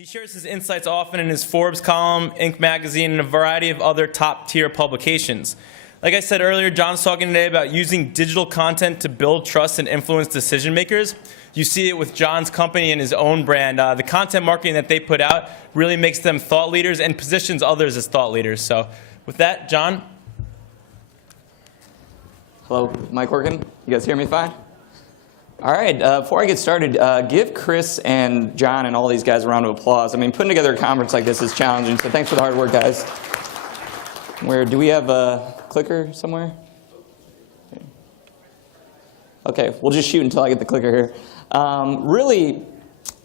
He shares his insights often in his Forbes column, Inc. magazine, and a variety of other top-tier publications. Like I said earlier, John's talking today about using digital content to build trust and influence decision makers. You see it with John's company and his own brand. The content marketing that they put out really makes them thought leaders and positions others as thought leaders. So with that, John. Hello, mic working? You guys hear me fine? All right, before I get started, give Chris and John and all these guys a round of applause. I mean, putting together a conference like this is challenging, so thanks for the hard work, guys. Do we have a clicker somewhere? Okay, we'll just shoot until I get the clicker here.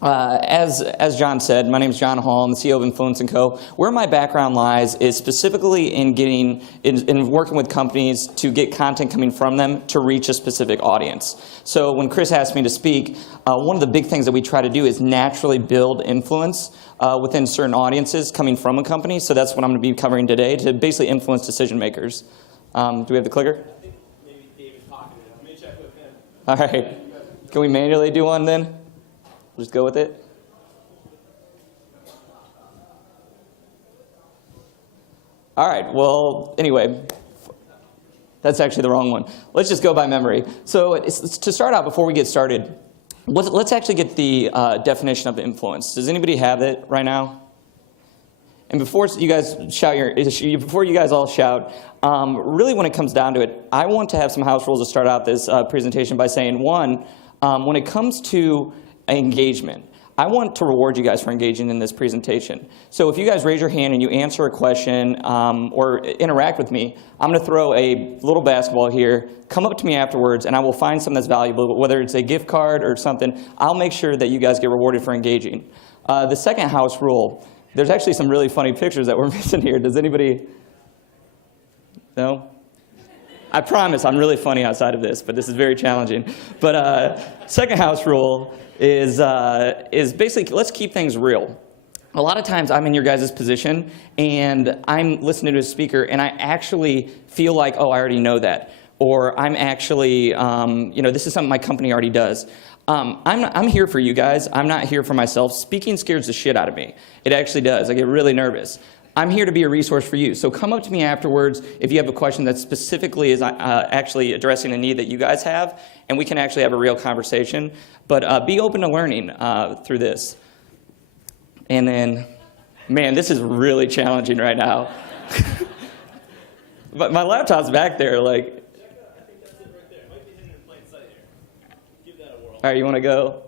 As John said, my name is John Hall. I'm the CEO of Influence & Co. Where my background lies is specifically in working with companies to get content coming from them to reach a specific audience. So when Chris asked me to speak, one of the big things that we try to do is naturally build influence within certain audiences coming from a company. So that's what I'm going to be covering today, to basically influence decision makers. Do we have the clicker? I think maybe David's pocketed it. Let me check with him. All right. Can we manually do one then? We'll just go with it. All right, well, anyway, that's actually the wrong one. Let's just go by memory. So to start out, before we get started, let's actually get the definition of influence. Does anybody have it right now? And before you guys all shout, really when it comes down to it, I want to have some house rules to start out this presentation by saying, one, when it comes to engagement, I want to reward you guys for engaging in this presentation. So if you guys raise your hand and you answer a question or interact with me, I'm going to throw a little basketball here, come up to me afterwards, and I will find something that's valuable, whether it's a gift card or something. I'll make sure that you guys get rewarded for engaging. The second house rule, there's actually some really funny pictures that we're missing here. Does anybody? No? I promise I'm really funny outside of this, but this is very challenging. But second house rule is basically, let's keep things real. A lot of times I'm in your guys' position, and I'm listening to a speaker, and I actually feel like, oh, I already know that. Or I'm actually, this is something my company already does. I'm here for you guys. I'm not here for myself. Speaking scares the shit out of me. It actually does. I get really nervous. I'm here to be a resource for you. So come up to me afterwards if you have a question that specifically is actually addressing a need that you guys have, and we can actually have a real conversation. But be open to learning through this. And then, man, this is really challenging right now. But my laptop's back there, like. I think that's it right there. It might be hidden in plain sight here. Give that a whirl. All right, you want to go?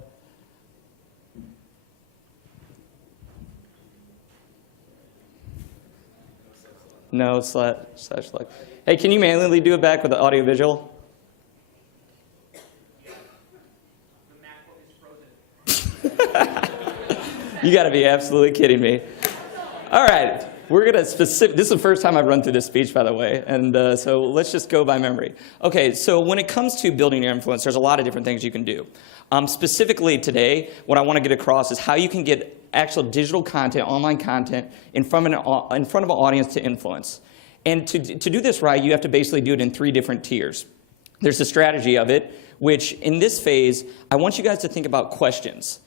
No, slash like. Hey, can you manually do it back with the audio visual? You got to be absolutely kidding me. All right, we're going to this is the first time I've run through this speech, by the way, and so let's just go by memory. Okay, so when it comes to building your influence, there's a lot of different things you can do. Specifically today, what I want to get across is how you can get actual digital content, online content, in front of an audience to influence. And to do this right, you have to basically do it in 3 different tiers. There's the strategy of it, which in this phase, I want you guys to think about questions.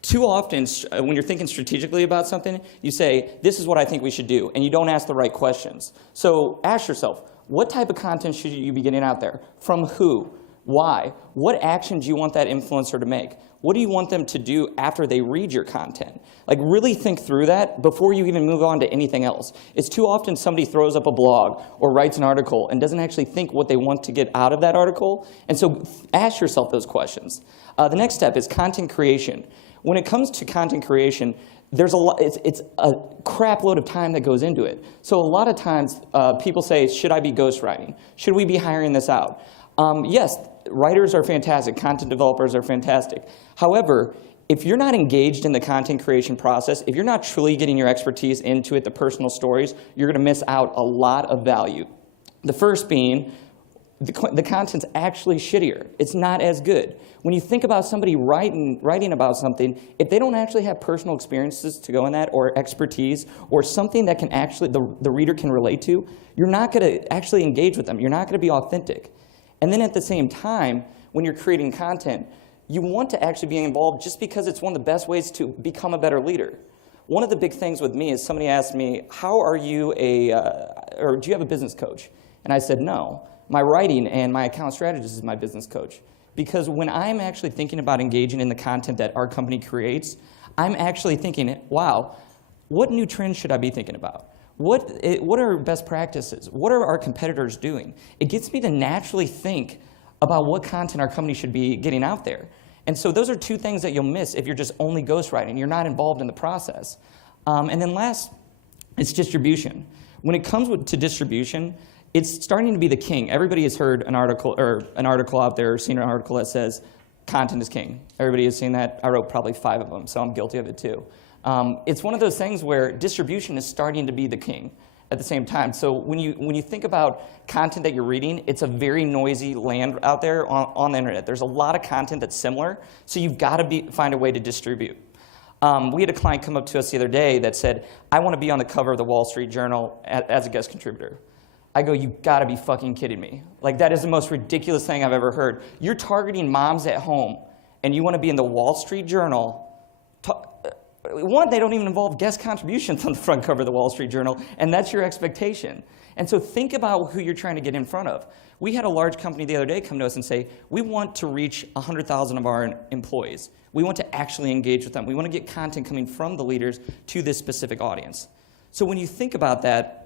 Too often, when you're thinking strategically about something, you say, this is what I think we should do, and you don't ask the right questions. So ask yourself, what type of content should you be getting out there? From who? Why? What action do you want that influencer to make? What do you want them to do after they read your content? Like, really think through that before you even move on to anything else. It's too often somebody throws up a blog or writes an article and doesn't actually think what they want to get out of that article. And so ask yourself those questions. The next step is content creation. When it comes to content creation, there's it's a crap load of time that goes into it. So a lot of times people say, should I be ghostwriting? Should we be hiring this out? Yes, writers are fantastic. Content developers are fantastic. However, if you're not engaged in the content creation process, if you're not truly getting your expertise into it, the personal stories, you're going to miss out a lot of value. The first being, the content's actually shittier. It's not as good. When you think about somebody writing about something, if they don't actually have personal experiences to go in that, or expertise, or something that can actually the reader can relate to, you're not going to actually engage with them. You're not going to be authentic. And then at the same time, when you're creating content, you want to actually be involved just because it's one of the best ways to become a better leader. one of the big things with me is somebody asked me, how are you or do you have a business coach? And I said, no. My writing and my account strategist is my business coach. Because when I'm actually thinking about engaging in the content that our company creates, I'm actually thinking, wow, what new trends should I be thinking about? What are best practices? What are our competitors doing? It gets me to naturally think about what content our company should be getting out there. And so those are two things that you'll miss if you're just only ghostwriting. You're not involved in the process. And then last, it's distribution. When it comes to distribution, it's starting to be the king. Everybody has heard an article out there, or seen an article that says content is king. Everybody has seen that. I wrote probably 5 of them, so I'm guilty of it too. It's one of those things where distribution is starting to be the king at the same time. So when you think about content that you're reading, it's a very noisy land out there on the internet. There's a lot of content that's similar, so you've got to find a way to distribute. We had a client come up to us the other day that said, I want to be on the cover of the Wall Street Journal as a guest contributor. I go, you gotta be fucking kidding me. Like, that is the most ridiculous thing I've ever heard. You're targeting moms at home, and you wanna be in the Wall Street Journal. One, they don't even involve guest contributions on the front cover of the Wall Street Journal, and that's your expectation. And so think about who you're trying to get in front of. We had a large company the other day come to us and say, we want to reach 100,000 of our employees. We want to actually engage with them. We want to get content coming from the leaders to this specific audience. So when you think about that,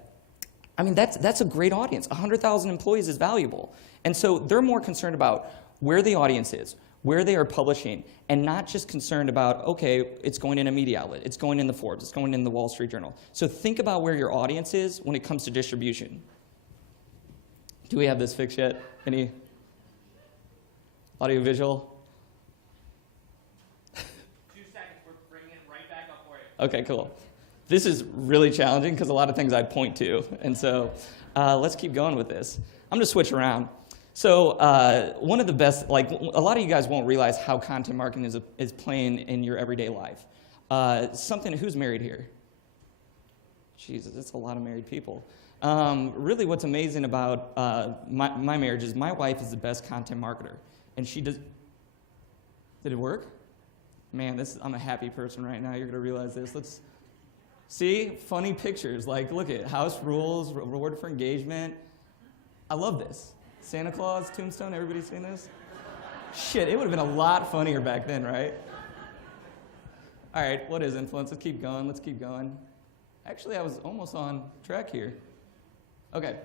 I mean, that's a great audience. 100,000 employees is valuable. And so they're more concerned about where the audience is, where they are publishing, and not just concerned about, okay, it's going in a media outlet, it's going in the Forbes, it's going in the Wall Street Journal. So think about where your audience is when it comes to distribution. Do we have this fixed yet? Any audio visual? 2 seconds, we're bringing it right back up for you. Okay, cool. This is really challenging because a lot of things I point to. And so let's keep going with this. I'm going to switch around. So one of the best, like, a lot of you guys won't realize how content marketing is playing in your everyday life. Who's married here? Jesus, that's a lot of married people. Really what's amazing about my marriage is my wife is the best content marketer. And she does, did it work? Man, I'm a happy person right now. You're going to realize this. Let's see, funny pictures. Like, look at house rules, reward for engagement. I love this. Santa Claus, Tombstone, everybody seen this? Shit, it would have been a lot funnier back then, right? All right, what is influence? Let's keep going, let's keep going. Actually, I was almost on track here. Okay,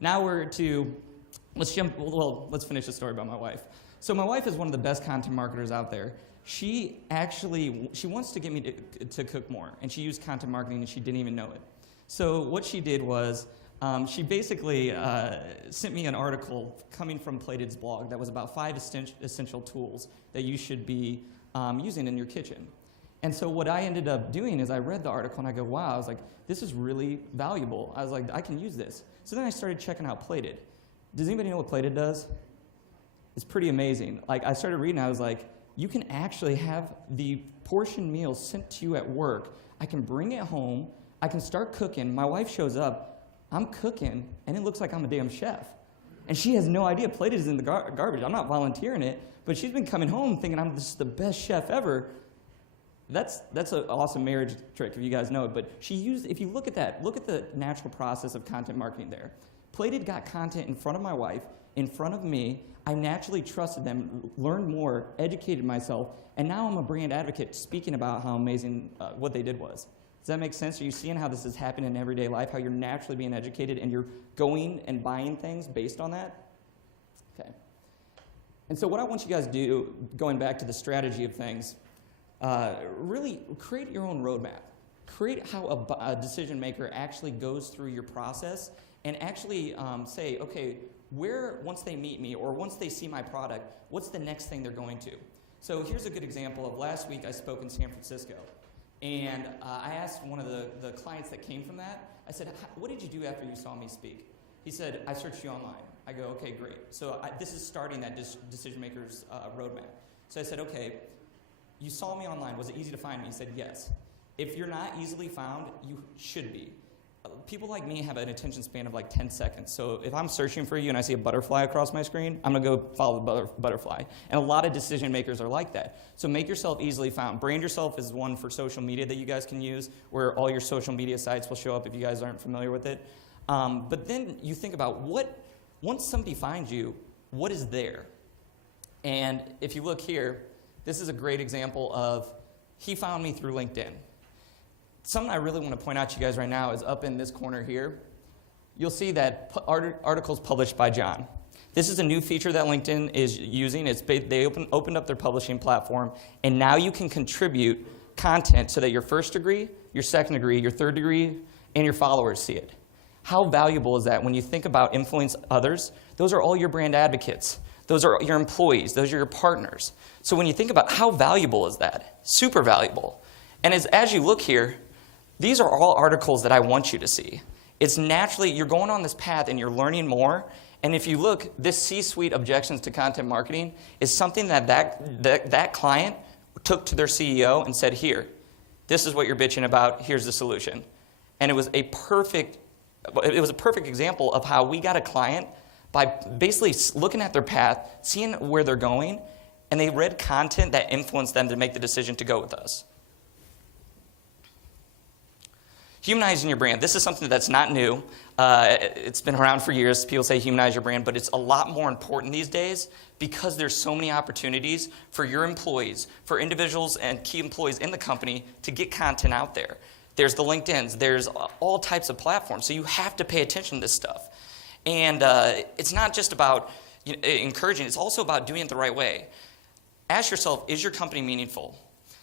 now let's finish the story about my wife. So my wife is one of the best content marketers out there. She wants to get me to cook more, and she used content marketing and she didn't even know it. So what she did was, she basically sent me an article coming from Plated's blog that was about 5 essential tools that you should be using in your kitchen. And so what I ended up doing is I read the article and I go, wow, I was like, this is really valuable. I was like, I can use this. So then I started checking out Plated. Does anybody know what Plated does? It's pretty amazing. Like, I started reading, I was like, you can actually have the portion meals sent to you at work. I can bring it home. I can start cooking. My wife shows up. I'm cooking, and it looks like I'm a damn chef. And she has no idea Plated is in the garbage. I'm not volunteering it, but she's been coming home thinking I'm just the best chef ever. That's an awesome marriage trick if you guys know it. But if you look at that, look at the natural process of content marketing there. Plated got content in front of my wife, in front of me. I naturally trusted them, learned more, educated myself, and now I'm a brand advocate speaking about how amazing what they did was. Does that make sense? Are you seeing how this is happening in everyday life, how you're naturally being educated and you're going and buying things based on that? Okay. And so what I want you guys to do, going back to the strategy of things, really create your own roadmap. Create how a decision maker actually goes through your process and actually say, okay, once they meet me or once they see my product, what's the next thing they're going to? So here's a good example of last week I spoke in San Francisco. And I asked one of the clients that came from that, I said, what did you do after you saw me speak? He said, I searched you online. I go, okay, great. So this is starting that decision maker's roadmap. So I said, okay, you saw me online. Was it easy to find me? He said, yes. If you're not easily found, you should be. People like me have an attention span of like 10 seconds. So if I'm searching for you and I see a butterfly across my screen, I'm going to go follow the butterfly. And a lot of decision makers are like that. So make yourself easily found. Brand yourself is one for social media that you guys can use, where all your social media sites will show up if you guys aren't familiar with it. But then you think about once somebody finds you, what is there? And if you look here, this is a great example of he found me through LinkedIn. Something I really want to point out to you guys right now is up in this corner here. You'll see that articles published by John. This is a new feature that LinkedIn is using. They opened up their publishing platform, and now you can contribute content so that your first degree, your second degree, your third degree, and your followers see it. How valuable is that when you think about influence others? Those are all your brand advocates. Those are your employees. Those are your partners. So when you think about how valuable is that? Super valuable. And as you look here, these are all articles that I want you to see. It's naturally, you're going on this path and you're learning more. And if you look, this C-suite objections to content marketing is something that client took to their CEO and said, here, this is what you're bitching about, here's the solution. And it was a perfect example of how we got a client by basically looking at their path, seeing where they're going, and they read content that influenced them to make the decision to go with us. Humanizing your brand. This is something that's not new. It's been around for years. People say humanize your brand, but it's a lot more important these days because there's so many opportunities for your employees, for individuals and key employees in the company to get content out there. There's the LinkedIns. There's all types of platforms. So you have to pay attention to this stuff. And it's not just about encouraging. It's also about doing it the right way. Ask yourself, is your company meaningful?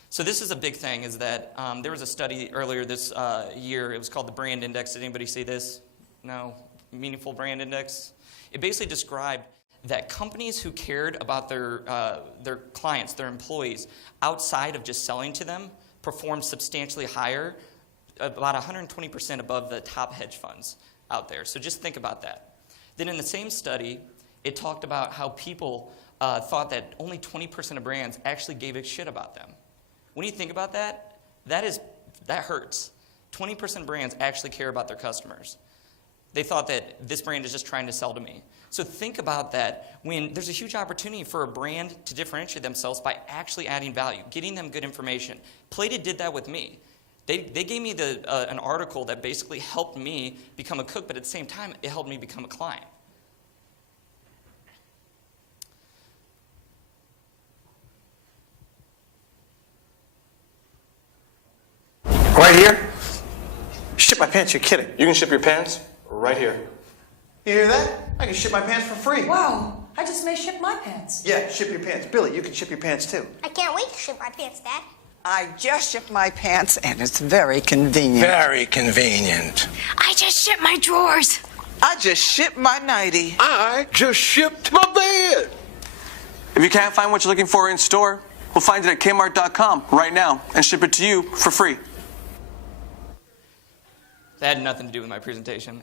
So this is a big thing, is that there was a study earlier this year. It was called the Brand Index. Did anybody see this? No? Meaningful Brand Index? It basically described that companies who cared about their clients, their employees, outside of just selling to them, performed substantially higher, about 120% above the top hedge funds out there. So just think about that. Then in the same study, it talked about how people thought that only 20% of brands actually gave a shit about them. When you think about that, that hurts. 20% of brands actually care about their customers. They thought that this brand is just trying to sell to me. So think about that when there's a huge opportunity for a brand to differentiate themselves by actually adding value, getting them good information. Plated did that with me. They gave me an article that basically helped me become a cook, but at the same time, it helped me become a client. Right here? Ship my pants, you're kidding. You can ship your pants right here. You hear that? I can ship my pants for free. Wow, I just may ship my pants. Yeah, ship your pants. Billy, you can ship your pants too. I can't wait to ship my pants, Dad. I just shipped my pants, and it's very convenient. Very convenient. I just shipped my drawers. I just shipped my nightie. I just shipped my bed. If you can't find what you're looking for in store, we'll find it at Kmart.com right now and ship it to you for free. That had nothing to do with my presentation.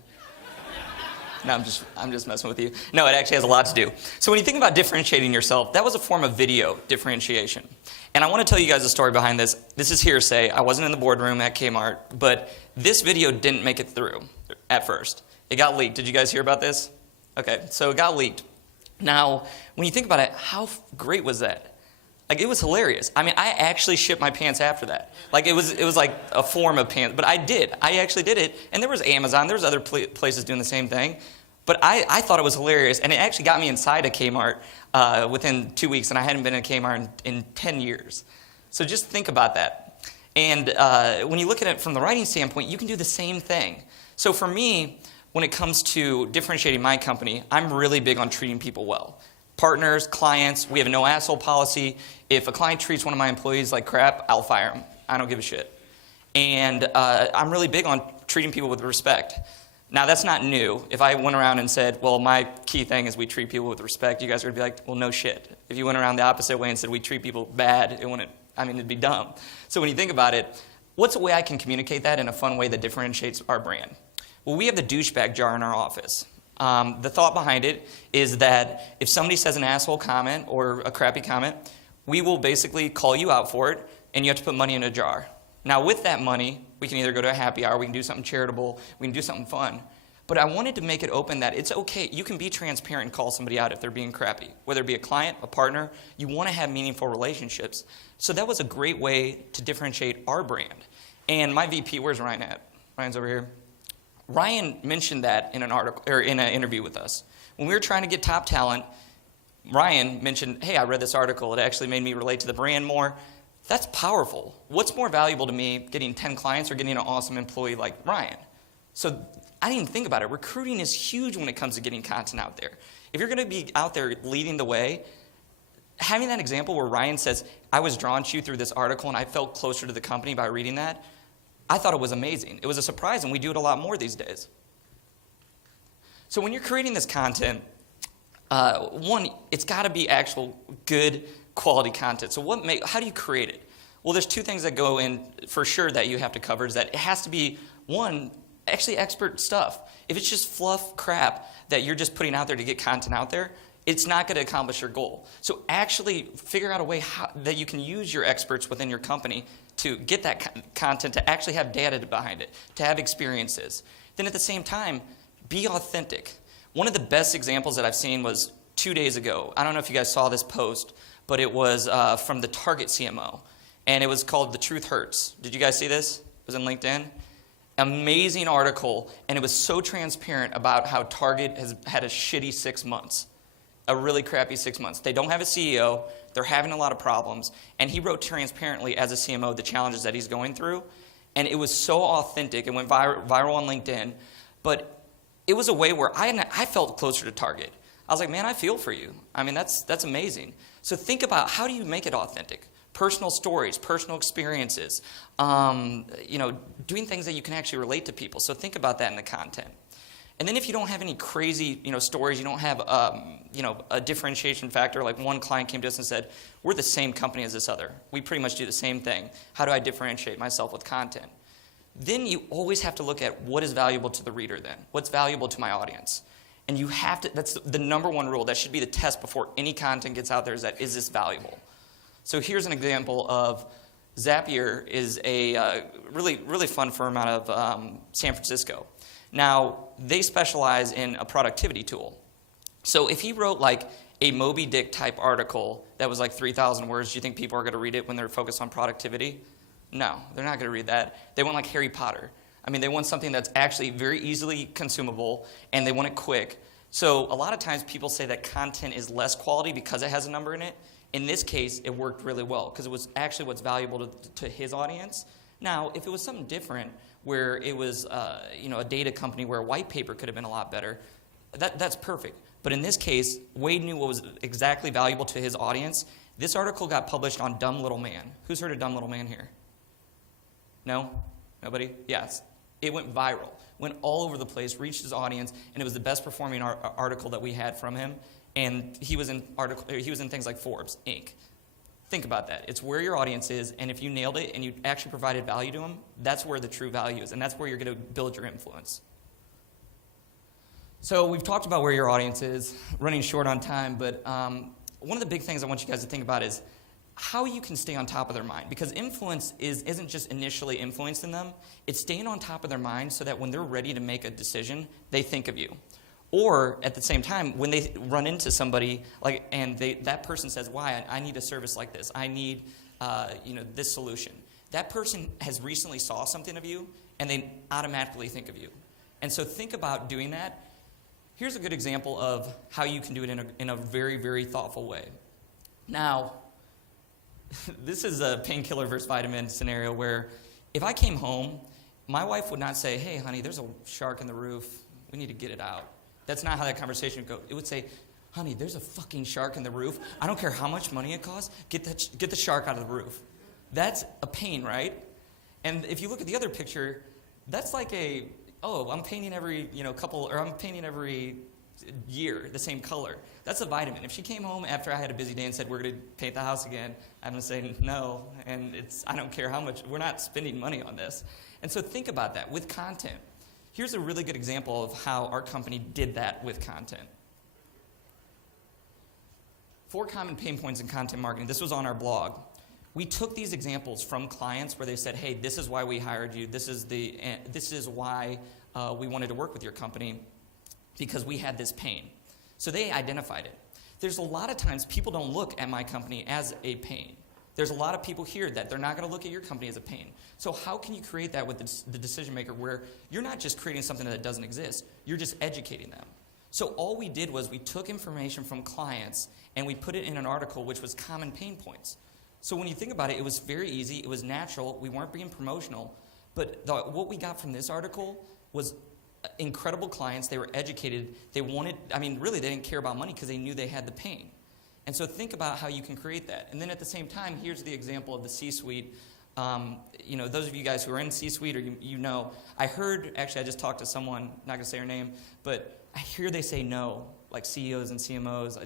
No, I'm just messing with you. No, it actually has a lot to do. So when you think about differentiating yourself, that was a form of video differentiation. And I want to tell you guys a story behind this. This is hearsay. I wasn't in the boardroom at Kmart, but this video didn't make it through at first. It got leaked. Did you guys hear about this? Okay, so it got leaked. Now, when you think about it, how great was that? Like, it was hilarious. I mean, I actually shipped my pants after that. Like, it was like a form of pants. But I did. I actually did it. And there was Amazon. There was other places doing the same thing. But I thought it was hilarious. And it actually got me inside a Kmart within 2 weeks. And I hadn't been in a Kmart in 10 years. So just think about that. And when you look at it from the writing standpoint, you can do the same thing. So for me, when it comes to differentiating my company, I'm really big on treating people well. Partners, clients, we have a no asshole policy. If a client treats one of my employees like crap, I'll fire him. I don't give a shit. And I'm really big on treating people with respect. Now, that's not new. If I went around and said, well, my key thing is we treat people with respect, you guys are going to be like, well, no shit. If you went around the opposite way and said we treat people bad, it'd be dumb. So when you think about it, what's a way I can communicate that in a fun way that differentiates our brand? Well, we have the douchebag jar in our office. The thought behind it is that if somebody says an asshole comment or a crappy comment, we will basically call you out for it, and you have to put money in a jar. Now with that money, we can either go to a happy hour, we can do something charitable, we can do something fun. But I wanted to make it open that it's okay. You can be transparent and call somebody out if they're being crappy. Whether it be a client, a partner, you want to have meaningful relationships. So that was a great way to differentiate our brand. And my VP, where's Ryan at? Ryan's over here. Ryan mentioned that in an article or in an interview with us. When we were trying to get top talent, Ryan mentioned, hey, I read this article. It actually made me relate to the brand more. That's powerful. What's more valuable to me, getting 10 clients or getting an awesome employee like Ryan? So I didn't even think about it. Recruiting is huge when it comes to getting content out there. If you're going to be out there leading the way, having that example where Ryan says, I was drawn to you through this article and I felt closer to the company by reading that, I thought it was amazing. It was a surprise, and we do it a lot more these days. So when you're creating this content, one, it's got to be actual good quality content. So how do you create it? Well, there's two things that go in for sure that you have to cover is that it has to be, one, actually expert stuff. If it's just fluff crap that you're just putting out there to get content out there, it's not going to accomplish your goal. So actually figure out a way that you can use your experts within your company to get that content, to actually have data behind it, to have experiences. Then at the same time, be authentic. One of the best examples that I've seen was 2 days ago. I don't know if you guys saw this post, but it was from the Target CMO. And it was called The Truth Hurts. Did you guys see this? It was in LinkedIn. Amazing article, and it was so transparent about how Target has had a shitty 6 months. A really crappy 6 months. They don't have a CEO, they're having a lot of problems, and he wrote transparently as a CMO the challenges that he's going through, and it was so authentic. It went viral on LinkedIn, but it was a way where I felt closer to Target. I was like, man, I feel for you. I mean, that's amazing. So think about, how do you make it authentic? Personal stories, personal experiences, doing things that you can actually relate to people. So think about that in the content. And then if you don't have any crazy, stories, you don't have, a differentiation factor. Like one client came to us and said, we're the same company as this other. We pretty much do the same thing. How do I differentiate myself with content? Then you always have to look at what is valuable to the reader then. What's valuable to my audience? And you have to, that's the number one rule. That should be the test before any content gets out there, is this valuable? So here's an example of Zapier is a really, really fun firm out of San Francisco. Now, they specialize in a productivity tool. So if he wrote like a Moby Dick type article that was like 3,000 words, do you think people are going to read it when they're focused on productivity? No, they're not going to read that. They want like Harry Potter. I mean, they want something that's actually very easily consumable, and they want it quick. So a lot of times people say that content is less quality because it has a number in it. In this case, it worked really well because it was actually what's valuable to his audience. Now, if it was something different, where it was a data company where a white paper could have been a lot better, that's perfect. But in this case, Wade knew what was exactly valuable to his audience. This article got published on Dumb Little Man. Who's heard of Dumb Little Man here? No? Nobody? Yes. It went viral, went all over the place, reached his audience, and it was the best performing article that we had from him. And he was in things like Forbes, Inc. Think about that. It's where your audience is, and if you nailed it and you actually provided value to them, that's where the true value is, and that's where you're going to build your influence. So we've talked about where your audience is, running short on time, but one of the big things I want you guys to think about is how you can stay on top of their mind. Because influence isn't just initially influencing them, it's staying on top of their mind so that when they're ready to make a decision, they think of you. Or at the same time, when they run into somebody and that person says, "Why I need a service like this? I need this solution." That person has recently saw something of you, and they automatically think of you. And so think about doing that. Here's a good example of how you can do it in a very, very thoughtful way. Now, this is a painkiller versus vitamin scenario where if I came home, my wife would not say, "Hey, honey, there's a shark in the roof. We need to get it out." That's not how that conversation would go. It would say, "Honey, there's a fucking shark in the roof. I don't care how much money it costs. Get the shark out of the roof." That's a pain, right? And if you look at the other picture, that's like I'm painting every I'm painting every year the same color. That's a vitamin. If she came home after I had a busy day and said, "We're going to paint the house again," I'm going to say no, and I don't care how much. We're not spending money on this. And so think about that with content. Here's a really good example of how our company did that with content. 4 common pain points in content marketing. This was on our blog. we took these examples from clients where they said, hey, this is why we hired you. This is why we wanted to work with your company, because we had this pain. So they identified it. There's a lot of times people don't look at my company as a pain. There's a lot of people here that they're not going to look at your company as a pain. So how can you create that with the decision maker where you're not just creating something that doesn't exist, you're just educating them. So all we did was we took information from clients and we put it in an article which was common pain points. So when you think about it, it was very easy, it was natural, we weren't being promotional, but what we got from this article was incredible clients. They were educated. They wanted, really they didn't care about money because they knew they had the pain. And so think about how you can create that. And then at the same time, here's the example of the C-suite. Those of you guys who are in C-suite, or you know, I just talked to someone, not going to say her name, but I hear they say no, like CEOs and CMOs.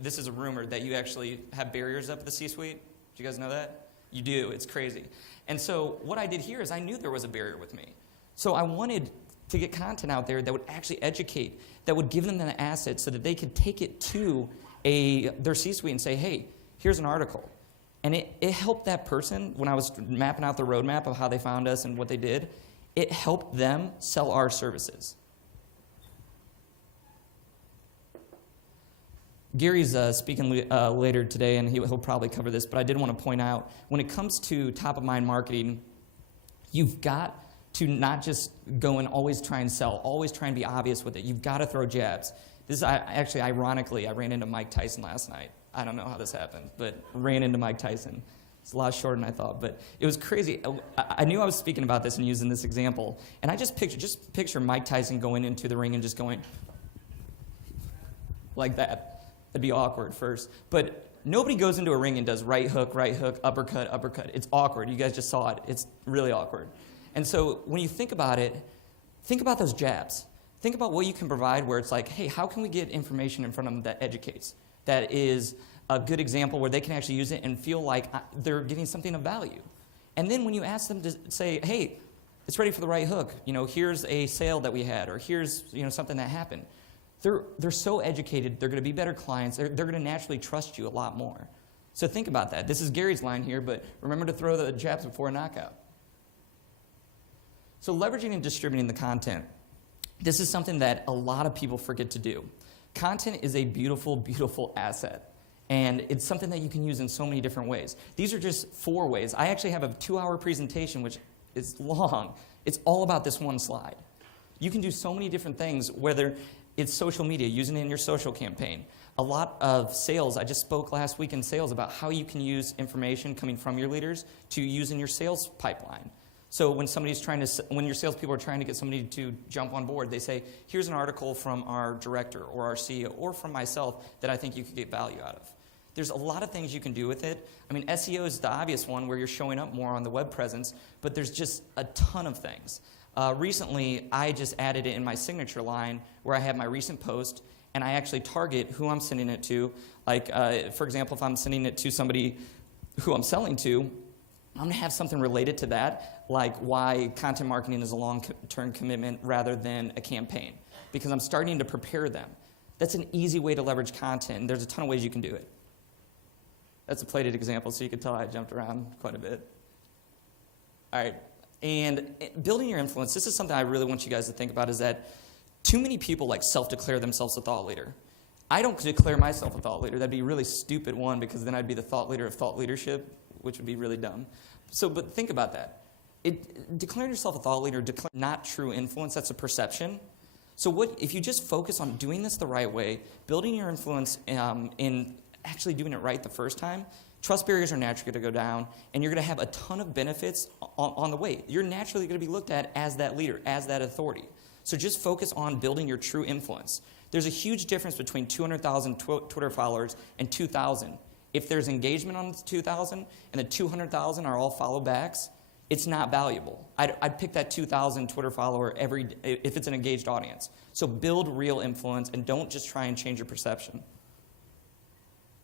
This is a rumor that you actually have barriers up at the C-suite. Do you guys know that? You do. It's crazy. And so what I did here is I knew there was a barrier with me. So I wanted to get content out there that would actually educate, that would give them the assets so that they could take it to their C-suite and say, hey, here's an article. And it helped that person, when I was mapping out the roadmap of how they found us and what they did, it helped them sell our services. Gary's speaking later today, and he'll probably cover this, but I did want to point out, when it comes to top-of-mind marketing, you've got to not just go and always try and sell, always try and be obvious with it. You've got to throw jabs. This is actually, ironically, I ran into Mike Tyson last night. I don't know how this happened, but ran into Mike Tyson. It's a lot shorter than I thought, but it was crazy. I knew I was speaking about this and using this example, and I just picture Mike Tyson going into the ring and just going like that. That'd be awkward first, but nobody goes into a ring and does right hook, uppercut, uppercut. It's awkward. You guys just saw it. It's really awkward. And so when you think about it, think about those jabs. Think about what you can provide where it's like, hey, how can we get information in front of them that educates, that is a good example where they can actually use it and feel like they're getting something of value. And then when you ask them to say, hey, it's ready for the right hook, here's a sale that we had, or here's something that happened. They're so educated, they're going to be better clients, they're going to naturally trust you a lot more. So think about that. This is Gary's line here, but remember to throw the jabs before a knockout. So leveraging and distributing the content. This is something that a lot of people forget to do. Content is a beautiful, beautiful asset. And it's something that you can use in so many different ways. These are just 4 ways. I actually have a 2-hour presentation, which is long. It's all about this one slide. You can do so many different things, whether it's social media, using it in your social campaign. A lot of sales, I just spoke last week in sales about how you can use information coming from your leaders to use in your sales pipeline. So when your salespeople are trying to get somebody to jump on board, they say, here's an article from our director or our CEO or from myself that I think you could get value out of. There's a lot of things you can do with it. SEO is the obvious one where you're showing up more on the web presence, but there's just a ton of things. Recently, I just added it in my signature line where I have my recent post, and I actually target who I'm sending it to. Like, for example, if I'm sending it to somebody who I'm selling to, I'm going to have something related to that, like why content marketing is a long-term commitment rather than a campaign, because I'm starting to prepare them. That's an easy way to leverage content, and there's a ton of ways you can do it. That's a plated example, so you can tell I jumped around quite a bit. All right, and building your influence, this is something I really want you guys to think about, is that too many people self-declare themselves a thought leader. I don't declare myself a thought leader. That'd be a really stupid one, because then I'd be the thought leader of thought leadership, which would be really dumb. But think about that. Declaring yourself a thought leader, not true influence, that's a perception. So if you just focus on doing this the right way, building your influence in actually doing it right the first time, trust barriers are naturally going to go down, and you're going to have a ton of benefits on the way. You're naturally going to be looked at as that leader, as that authority. So just focus on building your true influence. There's a huge difference between 200,000 Twitter followers and 2,000. If there's engagement on the 2,000 and the 200,000 are all follow backs, it's not valuable. I'd pick that 2,000 Twitter follower if it's an engaged audience. So build real influence and don't just try and change your perception.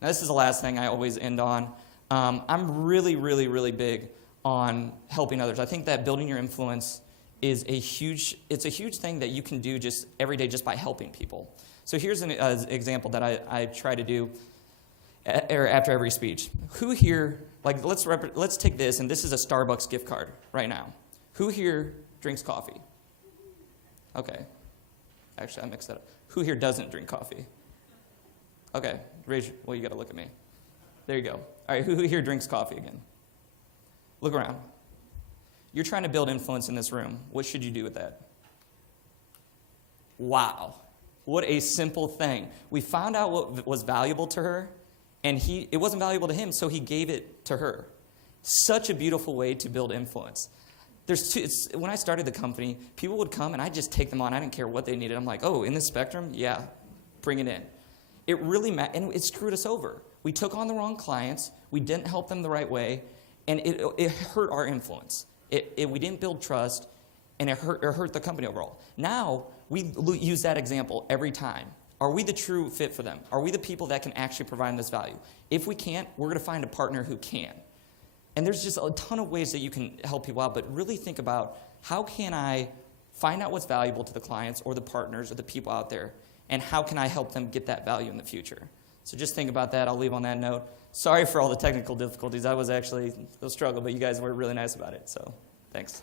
Now, this is the last thing I always end on. I'm really, really, really big on helping others. I think that building your influence is a huge thing that you can do just every day just by helping people. So here's an example that I try to do. or after every speech. Who here, like let's take this, and this is a Starbucks gift card right now. Who here drinks coffee? Okay. Actually, I mixed that up. Who here doesn't drink coffee? Okay, well, you got to look at me. There you go. All right, who here drinks coffee again? Look around. You're trying to build influence in this room. What should you do with that? Wow. What a simple thing. We found out what was valuable to her, and it wasn't valuable to him, so he gave it to her. Such a beautiful way to build influence. When I started the company, people would come, and I'd just take them on. I didn't care what they needed. I'm like, oh, in this spectrum? Yeah, bring it in. It really and it screwed us over. We took on the wrong clients. We didn't help them the right way, and it hurt our influence. We didn't build trust, and it hurt the company overall. Now, we use that example every time. Are we the true fit for them? Are we the people that can actually provide this value? If we can't, we're going to find a partner who can. And there's just a ton of ways that you can help people out, but really think about how can I find out what's valuable to the clients or the partners or the people out there, and how can I help them get that value in the future? So just think about that. I'll leave on that note. Sorry for all the technical difficulties. That was actually a struggle, but you guys were really nice about it, so thanks.